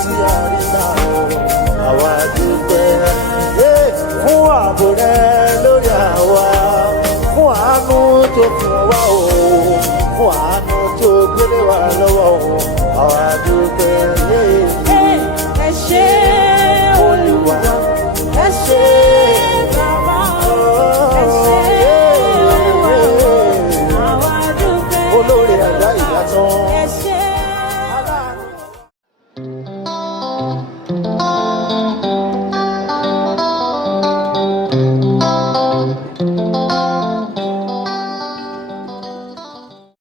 tí a rí gbà o àwa dúpẹ́ fún ààbò rẹ lórí àwa fún àánú tó fún wa o fún àánú tó gbélé wa lọ́wọ́ o àwa dúpẹ́